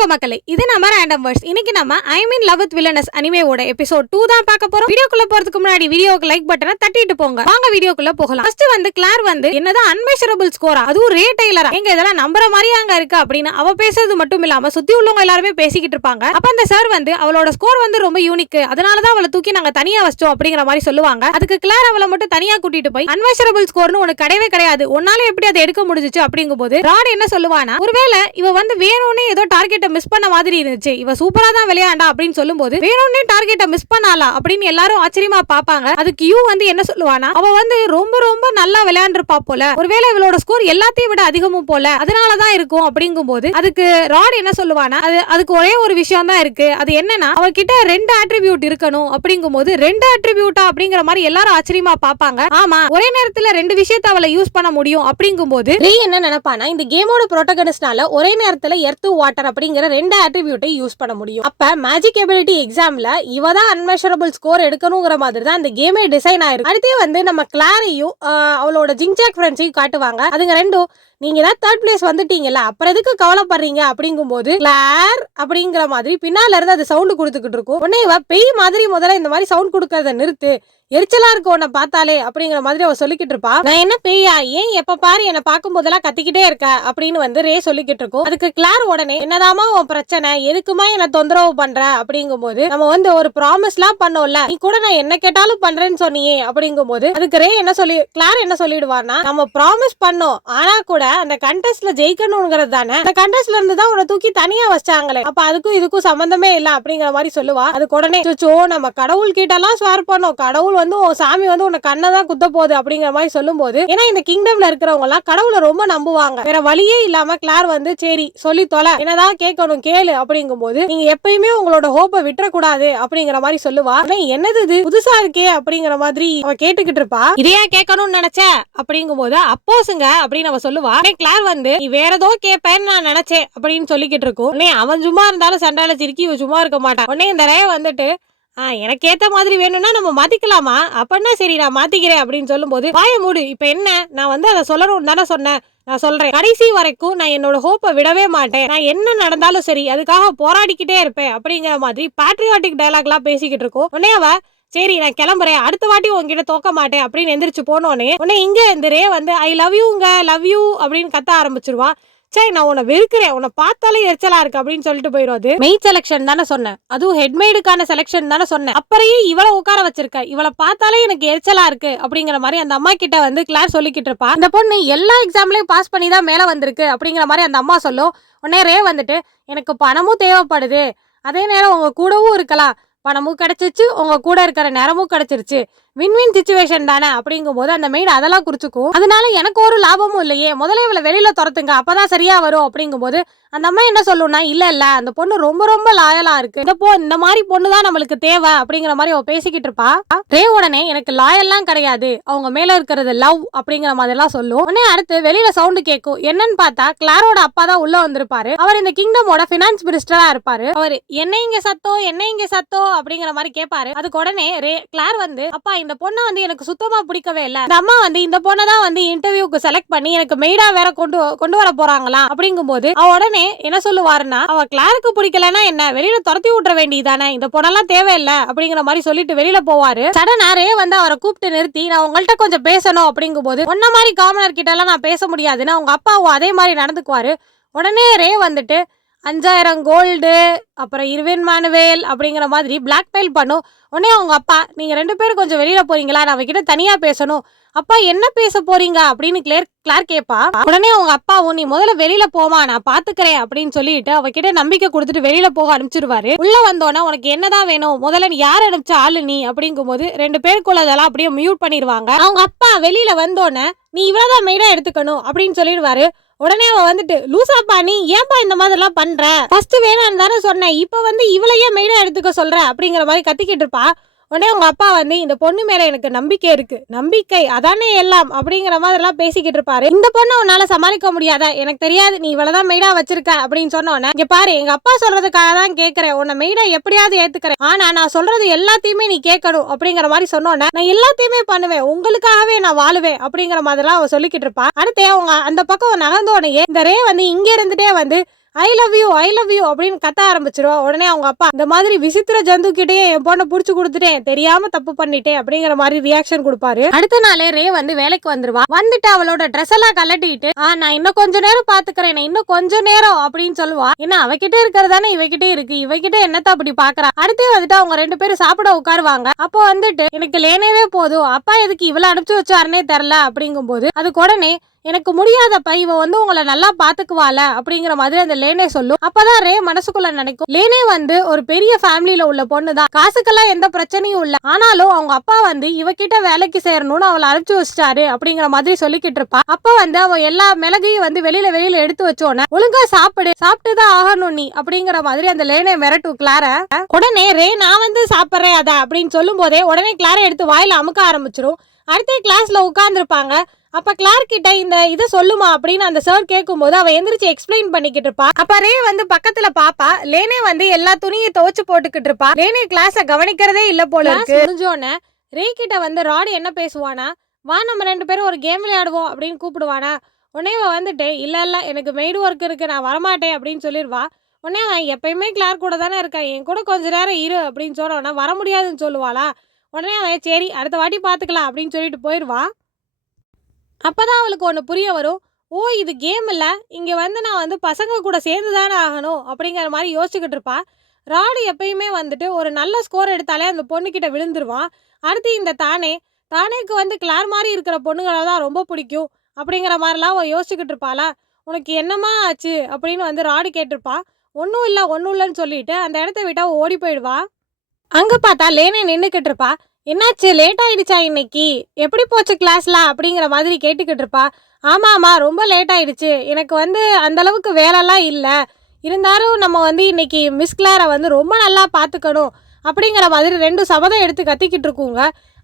வணக்கம் மக்களே இது நம்ம ரேண்டம் வேர்ட்ஸ் இன்னைக்கு நம்ம I mean love with villainess அனிமேவோட episode two தான் பார்க்க போறோம். வீடியோக்குள்ள போறதுக்கு முன்னாடி வீடியோக்கு லைக் பட்டனை தட்டிட்டு போங்க. வாங்க வீடியோக்குள்ள போகலாம். ஃபர்ஸ்ட் வந்து கிளார் வந்து என்னதான் அன்மெஷரபிள் ஸ்கோரா அதுவும் ரே டெய்லரா எங்க இதெல்லாம் நம்புற மாதிரி அங்க இருக்கு அப்படின்னு அவ பேசுறது மட்டும் இல்லாம சுத்தி உள்ளவங்க எல்லாருமே பேசிக்கிட்டு இருப்பாங்க. அப்ப அந்த சார் வந்து அவளோட ஸ்கோர் வந்து ரொம்ப யூனிக் அதனாலதான் அவளை தூக்கி நாங்க தனியா வச்சோம் அப்படிங்கிற மாதிரி சொல்லுவாங்க. அதுக்கு கிளார் அவளை மட்டும் தனியா கூட்டிட்டு போய் அன்மெஷரபிள் ஸ்கோர்னு உனக்கு கிடையவே கிடையாது. உன்னால எப்படி அதை எடுக்க முடிஞ்சுச்சு அப்படிங்கும்போது ராட் என்ன சொல்லுவானா ஒருவேளை இவ வந்து வேணும்னே ஏதோ டார்கெட்டை மிஸ் பண்ண மாதிரி இருந்துச்சு. இவ சூப்பரா தான் விளையாண்டா அப்படின்னு சொல்லும்போது வேணும்னே டார்கெட்டை மிஸ் பண்ணாலா அப்படின்னு எல்லாரும் ஆச்சரியமா பாப்பாங்க அதுக்கு யூ வந்து என்ன சொல்லுவானா? அவ வந்து ரொம்ப ரொம்ப நல்லா விளையாண்டுருப்பா போல. ஒருவேளை இவளோட ஸ்கோர் எல்லாத்தையும் விட அதிகமும் போல. அதனாலதான் இருக்கும் அப்படிங்கும்போது அதுக்கு ராட் என்ன சொல்லுவானா? அது அதுக்கு ஒரே ஒரு விஷயம் தான் இருக்கு. அது என்னன்னா அவகிட்ட ரெண்டு அட்ரிபியூட் இருக்கணும் அப்படிங்கும்போது ரெண்டு அட்ரிபியூட்டா அப்படிங்கிற மாதிரி எல்லாரும் ஆச்சரியமா பாப்பாங்க ஆமா ஒரே நேரத்துல ரெண்டு விஷயத்த அவளை யூஸ் பண்ண முடியும் அப்படிங்கும்போது ரீ என்ன நினைப்பானா? இந்த கேமோட ப்ரோட்டகனிஸ்ட்னால ஒரே நேரத்துல எர்த்து வாட்டர் அப்படிங்கிற ரெண்டு ஆட்ரிபியூட்டை யூஸ் பண்ண முடியும். அப்ப மேஜிக் எபிலிட்டி எக்ஸாம்ல இவ தான் அன்மெஷரபிள் ஸ்கோர் எடுக்கணுங்கிற மாதிரி தான் இந்த கேமே டிசைன் ஆயிருக்கு. அடுத்தே வந்து நம்ம கிளாரியும் அவளோட ஜிங்ஜாக் ஃப்ரெண்ட்ஸையும் காட்டுவாங்க. அதுங்க ரெண்டும் நீங்க தான் தேர்ட் பிளேஸ் வந்துட்டீங்கல்ல அப்புறம் எதுக்கு கவலைப்படுறீங்க? அப்படிங்கும்போது கிளார் அப்படிங்கிற மாதிரி பின்னால இருந்து அது சவுண்டு கொடுத்துக்கிட்டு இருக்கும். உடனே இவ பெய் மாதிரி முதல்ல இந்த மாதிரி சவுண்ட் கொடுக்கறத நிறுத்து. எரிச்சலா இருக்கும் உன்னை பார்த்தாலே அப்படிங்கிற மாதிரி அவ சொல்லிக்கிட்டு இருப்பா. நான் என்ன பெய்யா ஏன் எப்ப பாரு என்ன பார்க்கும் போதெல்லாம் கத்திக்கிட்டே இருக்க? அப்படின்னு வந்து ரே சொல்லிக்கிட்டு இருக்கும். அதுக்கு கிளார் உடனே என்னதாமா உன் பிரச்சனை? எதுக்குமா என்ன தொந்தரவு பண்ற? அப்படிங்கும்போது நம்ம வந்து ஒரு ப்ராமிஸ் எல்லாம் பண்ணோம்ல நீ கூட நான் என்ன கேட்டாலும் பண்றேன்னு சொன்னியே. அப்படிங்கும்போது அதுக்கு ரே என்ன சொல்லி கிளார் என்ன சொல்லிடுவார்னா நம்ம ப்ராமிஸ் பண்ணோம். ஆனா கூட அந்த கண்டெஸ்ட்ல ஜெயிக்கணுங்கிறது தானே? அந்த கண்டெஸ்ட்ல இருந்து தான் உன்னை தூக்கி தனியா வச்சாங்களே அப்ப அதுக்கும் இதுக்கும் சம்பந்தமே இல்ல அப்படிங்கிற மாதிரி சொல்லுவா. அதுக்கு உடனே சோ நம்ம கடவுள் கிட்ட எல்லாம் ஸ்வேர் பண்ணோம். கடவுள் வந்து உன் சாமி வந்து உன்னை கண்ணை தான் குத்த போகுது அப்படிங்கிற மாதிரி சொல்லும் போது ஏன்னா இந்த கிங்டம்ல இருக்கிறவங்க எல்லாம் கடவுளை ரொம்ப நம்புவாங்க. வேற வழியே இல்லாம கிளார் வந்து சரி சொல்லி தொலை. என்னதான் கேட்கணும் கேளு அப்படிங்கும்போது நீங்க எப்பயுமே உங்களோட ஹோப்பை விட்டுறக்கூடாது அப்படிங்கிற மாதிரி சொல்லுவா. ஆனா என்னது இது? புதுசா இருக்கே அப்படிங்கிற மாதிரி அவ கேட்டுக்கிட்டு இருப்பா. இதையா கேட்கணும்னு நினைச்ச? அப்படிங்கும்போது அப்போசுங்க அப்படின்னு அவ சொல்லுவா. உடனே கிளார் வந்து நீ வேற ஏதோ கேட்பேன்னு நான் நினைச்சேன் அப்படின்னு சொல்லிக்கிட்டு இருக்கும். உடனே அவன் சும்மா இருந்தாலும் சண்டால திருக்கி இவன் சும்மா இருக்க மாட்டான் உடனே இந்த ரே வந்துட்டு எனக்கு ஏத்த மாதிரி வேணும்னா நம்ம மாத்திக்கலாமா? அப்படின்னா சரி நான் மாத்திக்கிறேன் அப்படின்னு சொல்லும்போது வாய மூடு இப்ப என்ன? நான் வந்து அதை சொல்லணும்னு தானே சொன்னேன். நான் சொல்றேன். கடைசி வரைக்கும் நான் என்னோட ஹோப்பை விடவே மாட்டேன். நான் என்ன நடந்தாலும் சரி அதுக்காக போராடிக்கிட்டே இருப்பேன் அப்படிங்கிற மாதிரி பேட்ரியாட்டிக் எல்லாம் பேசிக்கிட்டு இருக்கோம். உடனே அவ சரி நான் கிளம்புறேன். அடுத்த வாட்டி உங்ககிட்ட தோக்க மாட்டேன் அப்படின்னு எந்திரிச்சு போனோடனே உடனே இங்கே இந்த ரே வந்து ஐ லவ் யூங்க லவ் யூ அப்படின்னு கத்த ஆரம்பிச்சிருவா. சரி நான் உன்னை வெறுக்கிறேன். உன்னை பார்த்தாலே எரிச்சலா இருக்கு அப்படின்னு சொல்லிட்டு போயிடும் அது. மெயின் செலெக்ஷன் தானே சொன்னேன். அதுவும் ஹெட்மெய்டுக்கான செலெக்ஷன் தானே சொன்னேன். அப்புறையே இவளை உட்கார வச்சிருக்க. இவளை பார்த்தாலே எனக்கு எரிச்சலா இருக்கு அப்படிங்கிற மாதிரி அந்த அம்மா கிட்ட வந்து கிளாஸ் சொல்லிக்கிட்டு இருப்பா. அந்த பொண்ணு எல்லா எக்ஸாம்லயும் பாஸ் பண்ணி தான் மேல வந்திருக்கு அப்படிங்கிற மாதிரி அந்த அம்மா சொல்லும். உடனே ரே வந்துட்டு எனக்கு பணமும் தேவைப்படுது. அதே நேரம் உங்க கூடவும் இருக்கலாம். பணமும் கிடைச்சிருச்சு உங்கள் கூட இருக்கிற நேரமும் கிடைச்சிருச்சு. வின்-வின் சுச்சுவேஷன் தானே அப்படிங்கும்போது அந்த மெய்டு அதெல்லாம் குறிச்சுக்கும். அதனால எனக்கு ஒரு லாபமும் இல்லையே. முதல்ல இவளை வெளியில துரத்துங்க. அப்பதான் சரியா வரும் அப்படிங்கும்போது அந்த அம்மா என்ன சொல்லும்னா இல்ல இல்ல. அந்த பொண்ணு ரொம்ப ரொம்ப லாயலா இருக்கு. இந்த போ இந்த மாதிரி பொண்ணு தான் நம்மளுக்கு தேவை. அப்படிங்கிற மாதிரி அவ பேசிக்கிட்டு இருப்பா. ரே உடனே எனக்கு லாயல்லாம் கிடையாது. அவங்க மேல இருக்கிறது லவ் அப்படிங்கிற மாதிரி எல்லாம் சொல்லும். உடனே அடுத்து வெளியில சவுண்டு கேட்கும். என்னன்னு பார்த்தா கிளாரோட அப்பா தான் உள்ள வந்திருப்பாரு. அவர் இந்த கிங்டமோட பினான்ஸ் மினிஸ்டரா இருப்பாரு. அவர் என்ன இங்க சத்தோ என்ன இங்க சத்தோ அப்படிங்கிற மாதிரி கேட்பாரு. அதுக்கு உடனே ரே கிளார் வந்து அப்பா இந்த பொண்ணை வந்து எனக்கு சுத்தமா பிடிக்கவே இல்லை. இந்த அம்மா வந்து இந்த பொண்ணை தான் வந்து இன்டர்வியூக்கு செலக்ட் பண்ணி எனக்கு மெய்டா வேற கொண்டு கொண்டு வர போறாங்களா? அப்படிங்கும்போது அவ உடனே என்ன சொல்லுவாருன்னா அவ கிளாருக்கு பிடிக்கலன்னா என்ன? வெளியில துரத்தி விட்டுற வேண்டியதானே இந்த பொண்ணெல்லாம் தேவையில்லை. அப்படிங்கிற மாதிரி சொல்லிட்டு வெளியில போவாரு. சடனா ரே வந்து அவரை கூப்பிட்டு நிறுத்தி நான் உங்கள்ட்ட கொஞ்சம் பேசணும் அப்படிங்கும்போது ஒன்ன மாதிரி காமனர் கிட்ட எல்லாம் நான் பேச முடியாதுன்னு அவங்க அப்பாவும் அதே மாதிரி நடந்துக்குவாரு. உடனே ரே வந்துட்டு அஞ்சாயிரம் கோல்டு அப்புறம் இருவின் மானுவேல் அப்படிங்கிற மாதிரி பிளாக்மெயில் பண்ணும். உடனே அவங்க அப்பா நீங்க ரெண்டு பேரும் கொஞ்சம் வெளியில போறீங்களா? நான் அவகிட்ட தனியாக பேசணும். அப்பா என்ன பேச போறீங்க? அப்படின்னு கிளேர் கிளார் கேட்பா உடனே அவங்க அப்பாவும் நீ முதல்ல வெளியில போமா நான் பாத்துக்கிறேன் அப்படின்னு சொல்லிட்டு அவகிட்ட நம்பிக்கை கொடுத்துட்டு வெளியில போக அனுப்பிச்சிருவாரு உள்ள வந்தோன்னா உனக்கு என்னதான் வேணும்? முதல்ல நீ யார் அனுப்பிச்ச ஆளு நீ? அப்படிங்கும்போது ரெண்டு பேருக்குள்ள அதெல்லாம் அப்படியே மியூட் பண்ணிடுவாங்க அவங்க அப்பா வெளியில வந்தோடனே நீ இவ்வளவுதான் மெயினா எடுத்துக்கணும் அப்படின்னு சொல்லிடுவாரு. உடனே அவ வந்துட்டு லூசாப்பா நீ ஏன்பா இந்த மாதிரிலாம் பண்ற? ஃபர்ஸ்ட் வேணான்னு தானே சொன்னேன் இப்போ வந்து இவளையே மெயினா எடுத்துக்க சொல்ற? அப்படிங்கிற மாதிரி கத்திக்கிட்டு இருப்பா. உடனே உங்கள் அப்பா வந்து இந்த பொண்ணு மேலே எனக்கு நம்பிக்கை இருக்குது நம்பிக்கை அதானே எல்லாம் அப்படிங்கிற மாதிரிலாம் பேசிக்கிட்டு இருப்பாரு. இந்த பொண்ணை உன்னால் சமாளிக்க முடியாதா? எனக்கு தெரியாது நீ இவ்வளோதான் மெய்டாக வச்சிருக்க அப்படின்னு சொன்னோன்னே இங்கே பாரு எங்கள் அப்பா சொல்கிறதுக்காக தான் கேட்குறேன் உன்னை மெய்டா எப்படியாவது ஏற்றுக்கிறேன் ஆனால் நான் சொல்கிறது எல்லாத்தையுமே நீ கேட்கணும் அப்படிங்கிற மாதிரி சொன்னோன்னே நான் எல்லாத்தையுமே பண்ணுவேன். உங்களுக்காகவே நான் வாழுவேன் அப்படிங்கிற மாதிரிலாம் அவன் சொல்லிக்கிட்டு இருப்பான் அடுத்து அவங்க அந்த பக்கம் நகர்ந்த உடனே இந்த ரே வந்து இங்கே இருந்துட்டே வந்து I love you I love you அப்படின்னு கத்த ஆரம்பிச்சிருவா. உடனே அவங்க அப்பா இந்த மாதிரி விசித்திர ஜந்து கிட்டயே என் பொண்ணை புடிச்சு கொடுத்துட்டேன் தெரியாம தப்பு பண்ணிட்டேன் அப்படிங்கிற மாதிரி ரியாக்ஷன் கொடுப்பாரு. அடுத்த நாளே ரே வந்து வேலைக்கு வந்துருவா. வந்துட்டு அவளோட ட்ரெஸ் எல்லாம் கலட்டிட்டு ஆ நான் இன்னும் கொஞ்ச நேரம் பாத்துக்கிறேன் இன்னும் கொஞ்ச நேரம் அப்படின்னு சொல்லுவா. ஏன்னா அவகிட்ட இருக்கிறதானே இவகிட்ட இருக்கு. இவகிட்ட என்னத்த அப்படி பாக்குறா? அடுத்து வந்துட்டு அவங்க ரெண்டு பேரும் சாப்பிட உட்காருவாங்க. அப்போ வந்துட்டு எனக்கு லேனவே போதும். அப்பா எதுக்கு இவ்வளவு அனுப்பிச்சு வச்சாருன்னே தெரில அப்படிங்கும்போது அதுக்கு உடனே எனக்கு முடியாதப்ப பரிவை வந்து உங்களை நல்லா பாத்துக்குவால அப்படிங்கிற மாதிரி அந்த லேனே சொல்லும். அப்பதான் ரே மனசுக்குள்ள நினைக்கும். லேனே வந்து ஒரு பெரிய ஃபேமிலியில உள்ள பொண்ணு தான் காசுக்கெல்லாம் எந்த பிரச்சனையும் இல்ல. ஆனாலும் அவங்க அப்பா வந்து இவகிட்ட வேலைக்கு சேரணும்னு அவளை அனுப்பிச்சு வச்சிட்டாரு அப்படிங்கிற மாதிரி சொல்லிக்கிட்டு இருப்பா. அப்ப வந்து அவ எல்லா மிளகையும் வந்து வெளியில வெளியில எடுத்து வச்சோன்னே ஒழுங்கா சாப்பிடு. சாப்பிட்டுதான் ஆகணும் நீ அப்படிங்கிற மாதிரி அந்த லேனே மிரட்டு கிளார உடனே ரே நான் வந்து சாப்பிட்றேன் அத அப்படின்னு சொல்லும் போதே உடனே கிளாரை எடுத்து வாயில அமுக்க ஆரம்பிச்சிரும். அடுத்த கிளாஸ்ல உட்கார்ந்துருப்பாங்க. அப்ப கிளார் கிட்ட இந்த இதை சொல்லுமா அப்படின்னு அந்த சார் கேட்கும்போது அவ எந்திரிச்சு எக்ஸ்பிளைன் பண்ணிக்கிட்டு இருப்பா. அப்ப ரே வந்து பக்கத்துல பாப்பா. லேனே வந்து எல்லா துணியும் துவைச்சு போட்டுக்கிட்டு இருப்பா. லேனே கிளாஸ கவனிக்கிறதே இல்ல போல இருக்கு. முடிஞ்சோடனே ரே கிட்ட வந்து ராடு என்ன பேசுவானா? வா நம்ம ரெண்டு பேரும் ஒரு கேம் விளையாடுவோம் அப்படின்னு கூப்பிடுவானா? உடனே அவ வந்துட்டு இல்ல இல்ல எனக்கு மெய்டு ஒர்க் இருக்கு நான் வரமாட்டேன் அப்படின்னு சொல்லிடுவா. உடனே அவன் எப்பயுமே கிளார் கூட தானே இருக்கா என் கூட கொஞ்ச நேரம் இரு அப்படின்னு சொன்னோன்னா வர முடியாதுன்னு சொல்லுவாளா? உடனே அவன் சரி அடுத்த வாட்டி பார்த்துக்கலாம் அப்படின்னு சொல்லிட்டு அப்போ தான் அவளுக்கு ஒன்று புரிய வரும். ஓ இது கேம் இல்லை. இங்கே வந்து நான் வந்து பசங்க கூட சேர்ந்து தானே ஆகணும்? அப்படிங்கிற மாதிரி யோசிச்சுக்கிட்டு இருப்பா. ராடு எப்பயுமே வந்துட்டு ஒரு நல்ல ஸ்கோர் எடுத்தாலே அந்த பொண்ணுக்கிட்ட விழுந்துருவான். அடுத்து இந்த தானே. தானேக்கு வந்து கிளார் மாதிரி இருக்கிற பொண்ணுங்களை தான் ரொம்ப பிடிக்கும். அப்படிங்கிற மாதிரிலாம் அவள் யோசிச்சுக்கிட்டு இருப்பாளா. உனக்கு என்னம்மா ஆச்சு? அப்படின்னு வந்து ராடு கேட்டிருப்பா. ஒன்றும் இல்லை ஒன்றும் இல்லைன்னு சொல்லிட்டு அந்த இடத்த விட்டா ஓடி போயிடுவா. அங்கே பார்த்தா லேனே நின்றுக்கிட்டு இருப்பா. என்னாச்சு? லேட் ஆயிடுச்சா இன்னைக்கு? எப்படி போச்சு கிளாஸ்ல அப்படிங்கிற மாதிரி கேட்டுக்கிட்டு இருப்பா. ஆமாம்மா ரொம்ப லேட் ஆயிடுச்சு. எனக்கு வந்து அந்த அளவுக்கு வேலைலாம் இல்லை. இருந்தாலும் நம்ம வந்து இன்னைக்கு மிஸ் கிளாரை வந்து ரொம்ப நல்லா பார்த்துக்கணும். அப்படிங்கிற மாதிரி ரெண்டு சபதம் எடுத்து கத்திக்கிட்டு இருக்குங்க.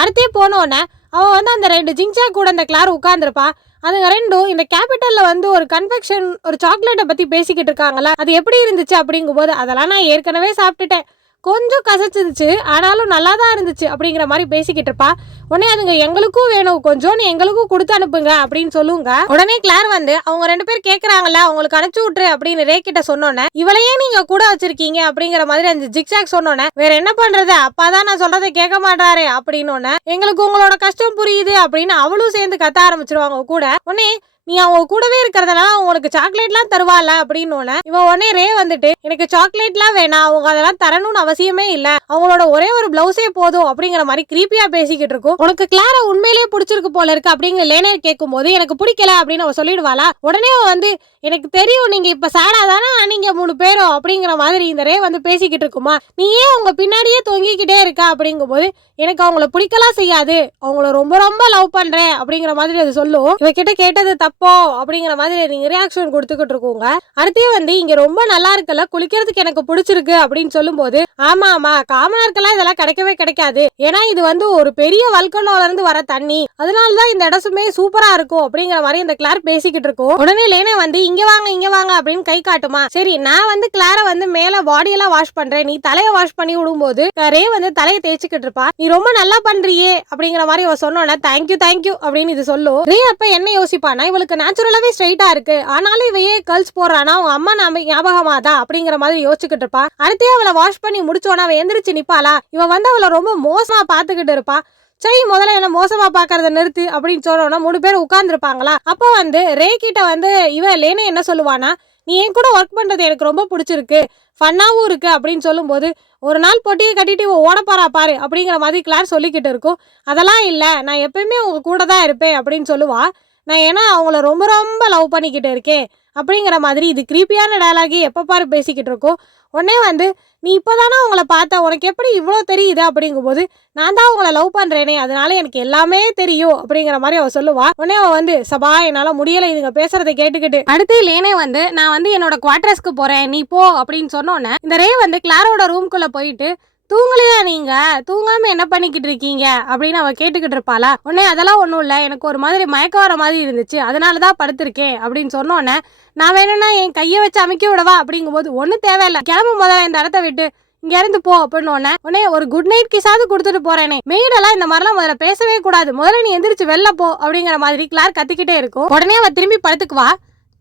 அடுத்தே போனோடனே அவன் வந்து அந்த ரெண்டு ஜிங்சா கூட அந்த கிளார் உட்காந்துருப்பா அதுங்க ரெண்டும் இந்த கேபிட்டலில் வந்து ஒரு கன்ஃபெக்ஷன் ஒரு சாக்லேட்டை பற்றி பேசிக்கிட்டு இருக்காங்களா? அது எப்படி இருந்துச்சு அப்படிங்கும்போது அதெல்லாம் நான் ஏற்கனவே சாப்பிட்டுட்டேன். கொஞ்சம் கசச்சிருந்துச்சு ஆனாலும் நல்லா தான் இருந்துச்சு அப்படிங்கிற மாதிரி பேசிக்கிட்டு இருப்பா. உடனே அதுங்க எங்களுக்கும் வேணும் கொஞ்சம் எங்களுக்கும் கொடுத்து அனுப்புங்க அப்படின்னு சொல்லுங்க. உடனே கிளார் வந்து அவங்க ரெண்டு பேர் கேக்குறாங்கல்ல அவங்களுக்கு அனுப்பிச்சு விட்டுரு அப்படின்னு ரேக்கிட்ட சொன்னோன்னே இவளையே நீங்க கூட வச்சிருக்கீங்க அப்படிங்கிற மாதிரி அந்த ஜிக்ஸாக் சொன்னோன்னே வேற என்ன பண்றது? அப்பா தான் நான் சொல்றதை கேட்க மாட்டாரே அப்படின்னு எங்களுக்கு உங்களோட கஷ்டம் புரியுது அப்படின்னு அவளும் சேர்ந்து கத்த ஆரம்பிச்சிருவாங்க கூட. உடனே நீ அவங்க கூடவே இருக்கிறதுனால உனக்கு சாக்லேட்லாம் தருவாள அப்படின்னு இவன் உடனே ரே வந்துட்டு எனக்கு சாக்லேட்லாம் வேணாம் அவங்க அதெல்லாம் தரணும்னு அவசியமே இல்ல. அவங்களோட ஒரே ஒரு பிளவுஸே போதும் அப்படிங்கிற மாதிரி கிரீப்பியா பேசிக்கிட்டு இருக்கும். உனக்கு கிளாரா உண்மையிலேயே பிடிச்சிருக்கு போல இருக்கு அப்படிங்கிற லேனர் கேட்கும் போது எனக்கு பிடிக்கல அப்படின்னு அவ சொல்லிடுவாளா. உடனே வந்து எனக்கு தெரியும் நீங்க இப்ப சேடா தானே நீங்க மூணு பேரும் அப்படிங்கிற மாதிரி இந்த ரே வந்து பேசிக்கிட்டு இருக்குமா. நீ ஏன் அவங்க பின்னாடியே தொங்கிக்கிட்டே இருக்க? அப்படிங்கும்போது எனக்கு அவங்கள பிடிக்கலாம் செய்யாது. அவங்கள ரொம்ப ரொம்ப லவ் பண்றேன் அப்படிங்கிற மாதிரி அது சொல்லும். இவகிட்ட கேட்டது தப்பு அப்படிங்கிற மாதிரி நீங்க ரியாக்ஷன் கொடுத்துக்கிட்டு இருக்கோங்க. அடுத்தே வந்து இங்க ரொம்ப நல்லா இருக்குல்ல குளிக்கிறதுக்கு எனக்கு பிடிச்சிருக்கு அப்படின்னு சொல்லும்போது ஆமா ஆமா காமனருக்கெல்லாம் இதெல்லாம் கிடைக்கவே கிடைக்காது. ஏன்னா இது வந்து ஒரு பெரிய வல்கனோல இருந்து வர தண்ணி. அதனாலதான் இந்த இடசுமே சூப்பரா இருக்கும் அப்படிங்கிற மாதிரி இந்த கிளார் பேசிக்கிட்டு இருக்கும். உடனே லேனே வந்து இங்க வாங்க இங்க வாங்க அப்படின்னு கை காட்டுமா. சரி நான் வந்து கிளார வந்து மேல பாடியெல்லாம் வாஷ் பண்றேன். நீ தலைய வாஷ் பண்ணி விடும்போது ரே வந்து தலையை தேய்ச்சிக்கிட்டு இருப்பா. நீ ரொம்ப நல்லா பண்றியே அப்படிங்கிற மாதிரி அவ சொன்னோன்னே தேங்க்யூ தேங்க்யூ அப்படின்னு இது சொல்லும். ரே அப்ப என்ன யோசிப்பானா இவளுக்கு நேச்சுரலாவே ஸ்ட்ரைட்டா இருக்கு. ஆனாலும் இவையே கேர்ள்ஸ் போடுறானா அவங்க அம்மா நாம ஞாபகமாதா? அப்படிங்கிற மாதிரி யோசிச்சுக்கிட்டு இருப்பா. அடுத்தே அவளை வாஷ் பண்ணி முடிச்சோன்னா அவ எந்திரிச்சு நிப்பாளா? இவ வந்து அவளை ரொம்ப மோசமா பாத்துக்கிட்டு இருப்பா. சரி முதல்ல என்ன மோசமா பாக்குறத நிறுத்து அப்படின்னு சொன்னோன்னா மூணு பேர் உட்கார்ந்துருப்பாங்களா? அப்போ வந்து ரே கிட்ட வந்து இவ லேனே என்ன சொல்லுவானா நீ என் கூட ஒர்க் பண்றது எனக்கு ரொம்ப பிடிச்சிருக்கு. ஃபன்னாகவும் இருக்கு. அப்படின்னு சொல்லும்போது ஒரு நாள் பொட்டியை கட்டிட்டு இவன் ஓட பாரு. அப்படிங்கிற மாதிரி கிளார் சொல்லிக்கிட்டு இருக்கும். அதெல்லாம் இல்லை. நான் எப்பயுமே உங்க கூட தான் இருப்பேன். அப்படின்னு சொல்லுவா. நான் ஏன்னா அவங்கள ரொம்ப ரொம்ப லவ் பண்ணிக்கிட்டு இருக்கேன். அப்படிங்கிற மாதிரி இது கிரீப்பியான டயலாகி எப்போ பாரு பேசிக்கிட்டு இருக்கோம் உடனே வந்து நீ இப்போதானே அவங்கள பார்த்த? உனக்கு எப்படி இவ்வளோ தெரியுது? அப்படிங்கும்போது நான் தான் அவங்கள லவ் பண்ணுறேனே அதனால எனக்கு எல்லாமே தெரியும். அப்படிங்கிற மாதிரி அவள் சொல்லுவா. உடனே அவள் வந்து சபா என்னால் முடியலை இதுங்க பேசுறதை கேட்டுக்கிட்டு. அடுத்து லேனே வந்து நான் வந்து என்னோட குவார்டர்ஸ்க்கு போகிறேன் நீ போ அப்படின்னு சொன்னோன்னே இந்த ரே வந்து கிளாரோட ரூம்குள்ளே போயிட்டு தூங்கலையா நீங்க? தூங்காம என்ன பண்ணிக்கிட்டு இருக்கீங்க அப்படின்னு அவ கேட்டுக்கிட்டு இருப்பாளா உடனே அதெல்லாம் ஒன்றும் இல்லை. எனக்கு ஒரு மாதிரி மயக்கம் வர மாதிரி இருந்துச்சு. அதனால தான் படுத்திருக்கேன் அப்படின்னு சொன்னோன்னே நான் வேணும்னா என் கையை வச்சு அமைக்க விடவா அப்படிங்கும்போது ஒன்றும் தேவையில்லை. கிளம்பு முதல்ல இந்த இடத்த விட்டு இங்க இருந்து போ அப்படின்னு உடனே உடனே ஒரு குட் நைட் கிஸாவது கொடுத்துட்டு போறேனே. மெய்டெல்லாம் இந்த மாதிரிலாம் முதல்ல பேசவே கூடாது. முதல்ல நீ எந்திரிச்சு வெளில போ அப்படிங்கிற மாதிரி கிளார் கத்திக்கிட்டே இருக்கும். உடனே அவ திரும்பி படுத்துக்குவா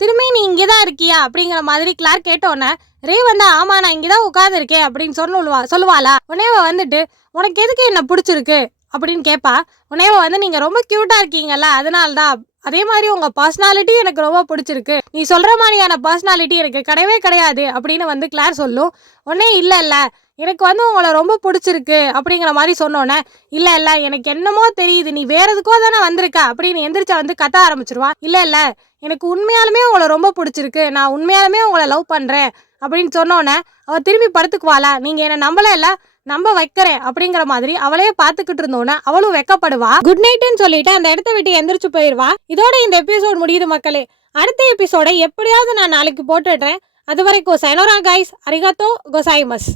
திரும்பி நீ இங்கே தான் இருக்கியா? அப்படிங்கிற மாதிரி கிளார் கேட்டோன்னே ரே ஆமா நான் இங்கே தான் உட்காந்துருக்கேன் அப்படின்னு சொல்லுவா சொல்லுவாளா? உனேவ வந்துட்டு உனக்கு எதுக்கு என்ன பிடிச்சிருக்கு? அப்படின்னு கேட்பா உனேவ வந்து நீங்க ரொம்ப க்யூட்டாக இருக்கீங்கல்ல அதனால தான் அதே மாதிரி உங்க பர்சனாலிட்டி எனக்கு ரொம்ப பிடிச்சிருக்கு. நீ சொல்ற மாதிரியான பர்சனாலிட்டி எனக்கு கிடையவே கிடையாது அப்படின்னு வந்து கிளார் சொல்லும். உடனே இல்லை இல்லை எனக்கு வந்து உங்களை ரொம்ப பிடிச்சிருக்கு அப்படிங்கிற மாதிரி சொன்னோன்னே இல்லை இல்லை எனக்கு என்னமோ தெரியுது நீ வேற எதுக்கோ தானே வந்திருக்க அப்படின்னு எந்திரிச்சா வந்து கத்த ஆரம்பிச்சிருவான் இல்லை இல்லை எனக்கு உண்மையாலுமே உங்களை ரொம்ப பிடிச்சிருக்கு. நான் உண்மையாலுமே உங்களை லவ் பண்ணுறேன் அப்படின்னு சொன்னோன்னே அவள் திரும்பி படுத்துக்குவாளா? நீங்கள் என்னை நம்பலை இல்லை நம்ப வைக்கிறேன் அப்படிங்கிற மாதிரி அவளையே பார்த்துக்கிட்டு இருந்தோன்னே அவளும் வெக்கப்படுவா. குட் நைட்டுன்னு சொல்லிட்டு அந்த இடத்த விட்டு எந்திரிச்சு போயிடுவா இதோட இந்த எபிசோட் முடியுது மக்களே. அடுத்த எபிசோடை எப்படியாவது நான் நாளைக்கு போட்டுடுறேன். அது வரைக்கும் சைனோரா கைஸ் அரிகாத்தோ கோசாய்மஸ்